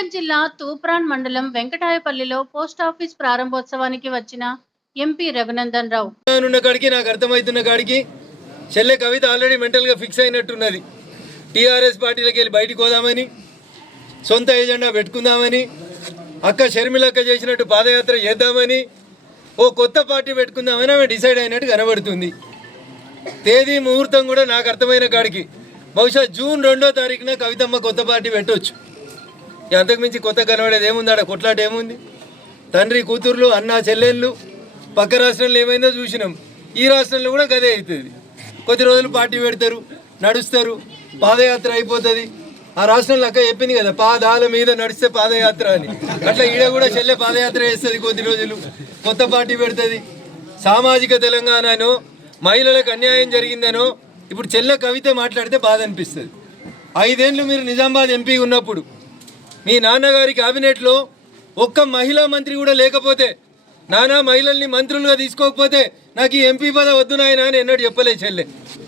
మెదక్ జిల్లా తూప్రాన్ మండలం వెంకటాయపల్లిలో పోస్టాఫీస్ ప్రారంభోత్సవానికి వచ్చిన ఎంపీ రఘునందన్ రావు. నాకు అర్థమవుతున్న కాడికి చెల్లె కవిత ఆల్రెడీ మెంటల్గా ఫిక్స్ అయినట్టున్నది. టీఆర్ఎస్ పార్టీలోకి వెళ్ళి బయటికి పోదామని, సొంత ఏజెండా పెట్టుకుందామని, అక్క షర్మిలక్క చేసినట్టు పాదయాత్ర చేద్దామని, ఓ కొత్త పార్టీ పెట్టుకుందామని ఆమె డిసైడ్ అయినట్టు కనబడుతుంది. తేదీ ముహూర్తం కూడా నాకు అర్థమైన కాడికి బహుశా జూన్ 2వ తారీఖున కవితమ్మ కొత్త పార్టీ పెట్టవచ్చు. అంతకుమించి కొత్త కనబడేది ఏముంది? ఆడ కొట్లాట ఏముంది? తండ్రి కూతుర్లు, అన్న చెల్లెళ్ళు, పక్క రాష్ట్రంలో ఏమైందో చూసినాం. ఈ రాష్ట్రంలో కూడా గదే అవుతుంది. కొద్ది రోజులు పార్టీ పెడతారు, నడుస్తారు, పాదయాత్ర అయిపోతుంది. ఆ రాష్ట్రంలో అక్క చెప్పింది కదా, పాదాల మీద నడిస్తే పాదయాత్ర అని. అట్లా ఈడ కూడా చెల్లె పాదయాత్ర చేస్తుంది, కొద్ది రోజులు కొత్త పార్టీ పెడుతుంది. సామాజిక తెలంగాణనో, మహిళలకు అన్యాయం జరిగిందనో ఇప్పుడు చెల్లె కవిత మాట్లాడితే బాధ అనిపిస్తుంది. 5 ఏళ్ళు మీరు నిజామాబాద్ ఎంపీ ఉన్నప్పుడు మీ నాన్నగారి క్యాబినెట్లో ఒక్క మహిళా మంత్రి కూడా లేకపోతే, నానా మహిళల్ని మంత్రులుగా తీసుకోకపోతే నాకు ఈ ఎంపీ పదవి వద్దు నాయన అని ఎన్నడూ చెప్పలేదు చెల్లె.